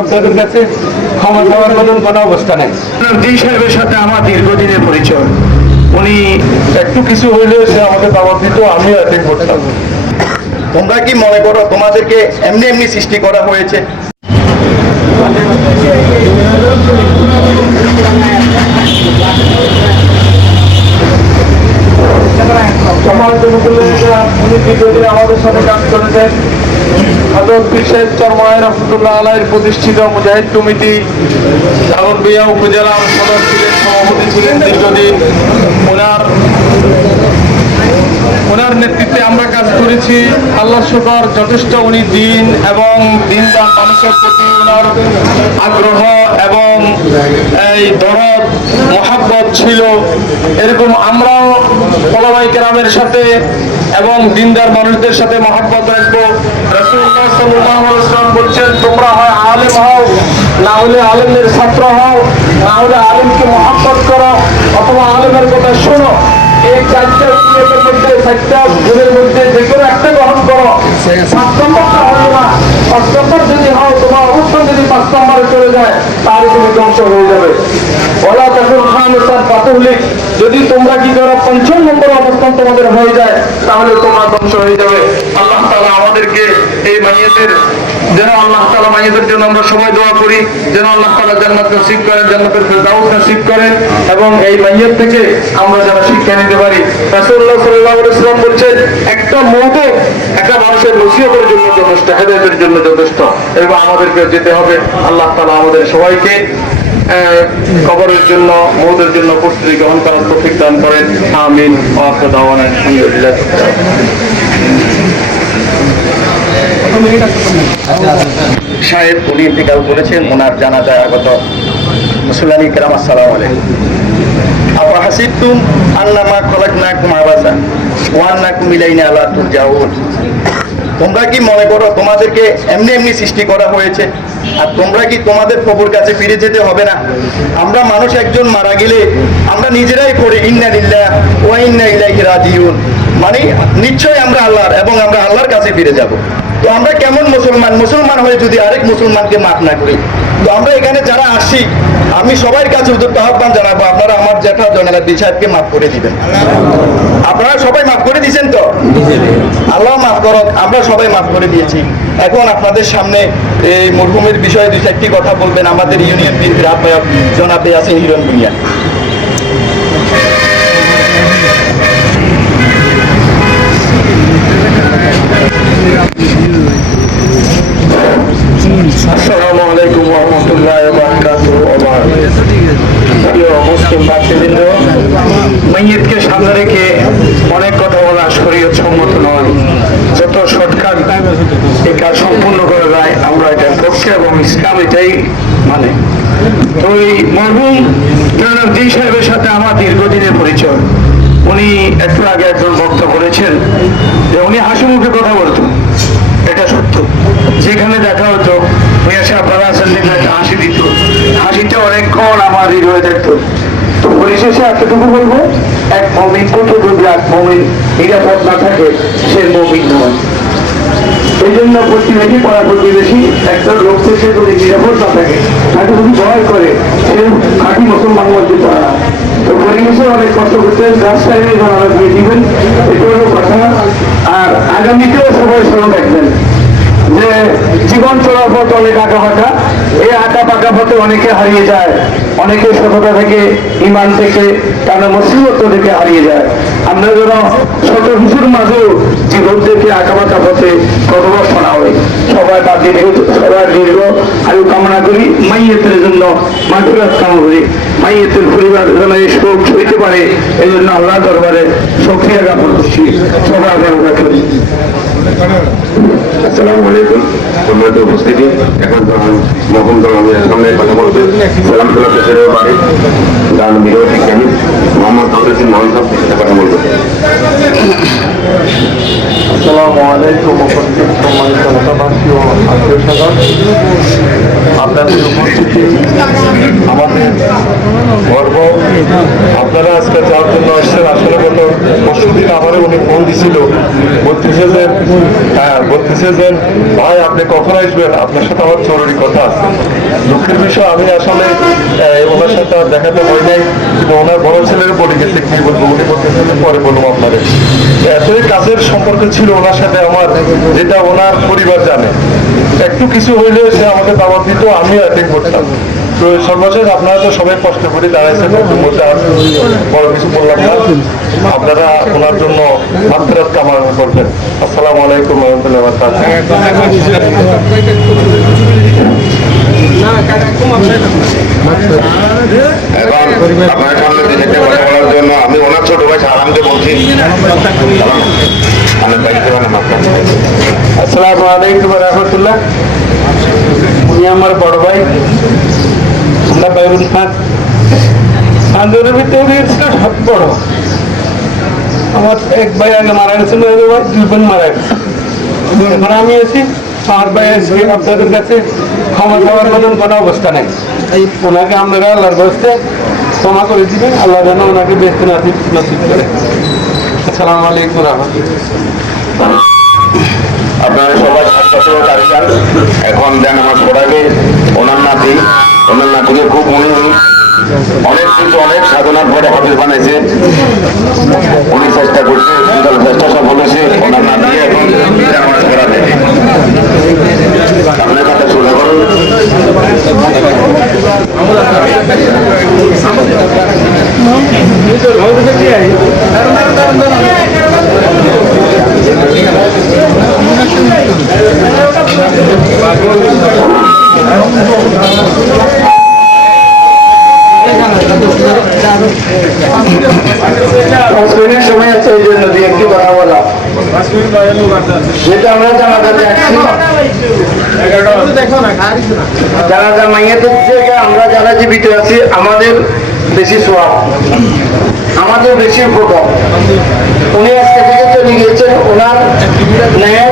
আপনাদের কাছে ক্ষমা চাওয়ার মতন কোনো অবস্থা নেই। জি সাহেবের সাথে আমার দীর্ঘদিনের পরিচয়। উনি একটু কিছু হইলে সে আমাকে দাওয়াত দিত, আমি অ্যাটেন্ড করতাম। তোমরা কি মনে করো তোমাদেরকে এমনি এমনি সৃষ্টি করা হয়েছে? উনি দীর্ঘদিন আমাদের সাথে কাজ করেছেন। হযরত পীর সাহেব চরমনাই রহমতুল্লাহ আলাইহির প্রতিষ্ঠিত মুজাহিদ কমিটি দাগনভূঞা উপজেলা সদর ছিলেন, সভাপতি ছিলেন দীর্ঘদিন। ওনার নেতৃত্বে আমরা কাজ করেছি। আল্লাহ শুকর, যথেষ্ট উনি দিন এবং দিনদার মানুষের প্রতি ওনার আগ্রহ এবং এই দরদ মহাব্বত ছিল। এরকম আমরাও ওলামায়ে কেরামের সাথে এবং দিনদার মানুষদের সাথে মহাব্বত রাখবো। রাসূলুল্লাহ সাল্লাল্লাহু আলাইহি ওয়াসাল্লাম বলছেন, তোমরা হয় আলেম হও, না হলে আলেমের ছাত্র হও, না হলে আলেমকে মহাব্বত করো, অথবা আলেমের কথা শোনো। এই চারটা মধ্যে, চারটা গুণের মধ্যে যে কোনো একটা গ্রহণ করো। 5 নম্বরটা হলো না। 5 নম্বর যদি হয়, তোমার অবস্থান যদি 5 নম্বরে চলে যায়, তাহলে তুমি ধ্বংস হয়ে যাবে। ওলা তখন খামেসার পাতহলিক, যদি তোমরা কি করো 5 নম্বর অবস্থান তোমাদের হয়ে যায়, তাহলে তোমরা ধ্বংস হয়ে যাবে। আল্লাহ তাআলা আমাদেরকে এই মাইয়াতের যেন আল্লাহ তাআলা মাইয়াতের জন্য আমরা সবাই দোয়া করি, যেন আল্লাহ তাআলা জান্নাত নসিব করেন, জান্নাতের ফেরদাউস নসিব করেন, এবং এই মাইয়াত থেকে আমরা যেন শিক্ষা নিতে পারি। রাসূলুল্লাহ সাল্লাল্লাহু আলাইহি ওয়াসাল্লাম বলছেন, একটা মওতে একটা মানুষের নসিহতের জন্য যথেষ্ট, হেদায়েতের জন্য যথেষ্ট। এবং আমাদেরকে যেতে হবে। আল্লাহ তাআলা আমাদের সবাইকে কবরের জন্য, মওতের জন্য প্রস্তুতি গ্রহণ করার তৌফিক দান করেন। আমিন। ওয়া আখিরু দাওয়ানা আলহামদুলিল্লাহ। সাহেব উনি ইন্তেকাল করেছেন, ওনার জানাজায় আগত মুসল্লিয়ান কিরাম, আসসালামু আলাইকুম। আফাহাসিবতুম আন্নামা খলাকনাকুম আবাসা ওয়া আন্নাকুম ইলাইনা লা তুরজাউন। তোমরা কি মনে করো তোমাদেরকে এমনি এমনি সৃষ্টি করা হয়েছে, আর তোমরা কি তোমাদের প্রভুর কাছে ফিরে যেতে হবে না? আমরা মানুষ একজন মারা গেলে আমরা নিজেরাই পড়ি ইন্না লিল্লাহ ওয়া ইন্না ইলাইহি রাজিউন, মানে নিশ্চয়ই আমরা আল্লাহর এবং আমরা আল্লাহর কাছে ফিরে যাব। তো আমরা কেমন মুসলমান হয়ে যদি আরেক মুসলমানকে মাফ না করি? তো আমরা এখানে যারা আসি, আমি সবার কাছে উদ্যোক্ত আহ্বান জানাবো, আপনারা আমার জ্যাঠা জয়নালাদ্দিন সাহেবকে মাফ করে দিবেন। আপনারা সবাই মাফ করে দিয়েছেন তো? আল্লাহ মাফ করক, আমরা সবাই মাফ করে দিয়েছি। এখন আপনাদের সামনে এই মরহুমের বিষয়ে 2-4টি কথা বলবেন আমাদের ইউনিয়ন বিএনপির আহ্বায়ক জনাব ইয়াসিন হিরণ ভূঁইয়া। আসসালামু আলাইকুম ওয়া রাহমাতুল্লাহি ওয়া বারাকাতুহু। প্রিয় মুসলিম ভাতৃবৃন্দ, মাইয়াতকে সামনে রেখে অনেক কথা বলা শরীয়ত সম্মত নয়। যত শর্টকাট এই কাজ সম্পূর্ণ করা যায়, আমরা এটার পক্ষে, এবং ইসলাম এটাই মানে। তো এই মরহুম জনাব জি সাহেবের সাথে আমার দীর্ঘদিনের পরিচয়। উনি একটু আগে একজন বক্তা বলেছেন যে উনি হাসি মুখে কথা বলতেন, এটা সত্য। যেখানে দেখা হতো মিয়া সাহেব ভালো আছেন দেখলে একটা হাসি দিত, হাসিটা অনেকক্ষণ আমার হৃদয়ে থাকতো। তো পরিশেষে এতটুকু বলবো, এক মুমিন কত যদি এক মুমিন নিরাপদ না থাকে, সে মুমিন নয়। এই জন্য প্রতিবেশী, পাড়া প্রতিবেশী একটা লোক থেকে যদি নিরাপদ না থাকে, তাকে যদি ভয় করে, সে খাঁটি মুসলমান বলতে পারে না। তো পরিবেশে অনেক কষ্ট করতেন, রাস্তায় জানালা দিয়ে দিবেন, এটা হলো কথা। আর আগামীতেও সবাই স্মরণ রাখবেন যে জীবন চলার পথ অনেক আঁকা ফাঁকা, এই আঁকা পাকা পথে অনেকে হারিয়ে যায়, অনেকে সততা থেকে, ইমান থেকে, কারণ মুসিবত থেকে হারিয়ে যায়। আমরা যেন শত কিছুর মাঝেও জীবন থেকে আঁকা পাকা পথে প্রদর্শনা হয়। সবাই সবার দীর্ঘ আয়ু কামনা করি, মাইয়াতের জন্য মাঠুরাত কামনা করি, মাইয়াতের পরিবার যেন এই শোক সইতে পারে, এই জন্য আল্লাহ দরবারে শক্রিয়া জ্ঞাপন করছি। সবাই কামনা করি। আসসালামু আলাইকুম। সম্মানিত উপস্থিতি, এখন মহকুম দলের সামনে কথা বলবেন সালামতুল্লাহ পেশারের বাড়ি গান বিরোধী বিজ্ঞানী মোহাম্মদ তৌসিফ মোহন সাহেব কথা বলবেন। আসসালামু আলাইকুম। সম্মানিত নেতাবাসী ও আত্মীয় স্বজন, আপনাদের উপস্থিতি আমাদের গর্ব। আপনারা আজকে যাওয়ার জন্য আসছেন। আসলে গত পরশুদিন আমারও উনি ফোন দিছিল, বলতেছে যে ভাই আপনি কখন আসবেন, আপনার সাথে আমার জরুরি কথা আছে। দুঃখের বিষয় আমি আসলে ওনার সাথে আর দেখাতে হয় নাই, কিন্তু ওনার বড় ছেলের বলে গেছে, কি বলবো, উনি বলতেছেন পরে বলবো আপনাদের। এতই কাজের সম্পর্ক ছিল ওনার সাথে আমার, যেটা ওনার পরিবার জানে। একটু কিছু হইলে সে আমাকে দাওয়াত দিত, আমিও অ্যাটেন্ড করতাম। তো সর্বশেষ আপনারা তো সবাই কষ্ট করে দাঁড়াইছেন, মধ্যে আর বড় কিছু বললাম না। আপনারা ওনার জন্য মাত্রাত কামনা করবেন। আসসালামু আলাইকুম রহমতুল্লাহ বারাকাতুহু। এবং আপনার সামনে দু চারটে কথা বলার জন্য আমি ওনার ছোট ভাই সালামকে বলছি। আসসালামু আলাইকুম রহমতুল্লাহ। উনি আমার বড় ভাই, আমরা বাইবুল খান আন্দোলনের ভিতরে সব বড়। আমার এক ভাই আগে মারা গেছিল, দুই বোন মারা গেছে। এখন আমি আছি, আমার ভাই আজকে আপনাদের কাছে ক্ষমা চাওয়ার মতন কোনো অবস্থা নেই। এই ওনাকে আপনারা আল্লাহর বস্তে ক্ষমা করে দিবেন, আল্লাহ যেন ওনাকে বেস্ত নসিব করে। আসসালামু আলাইকুম রহমতুল্লাহ। আপনারা সবাই কারিগর এখন দেন আমার পড়াবে ওনার নাতিকে খুব উনি অনেক কিছু অনেক সাধনার পরে হাফিজ বানাইছে। উনি চেষ্টা করছে, চেষ্টা সফল হয়েছে। ওনার নাতি এখন আমার পড়াবে। আপনার কথা শুরু করুন। সময় আছে, এই জন্য দিয়ে একটি কথা বলা, যেটা আমরা জানাজাতে আসছি, জানাজা মাইয়াদের থেকে আমরা যারা জীবিত আছি আমাদের বেশি সোয়াব, আমাদের বেশি উপকার। উনি আজকে থেকে চলে গিয়েছেন, ওনার ন্যায়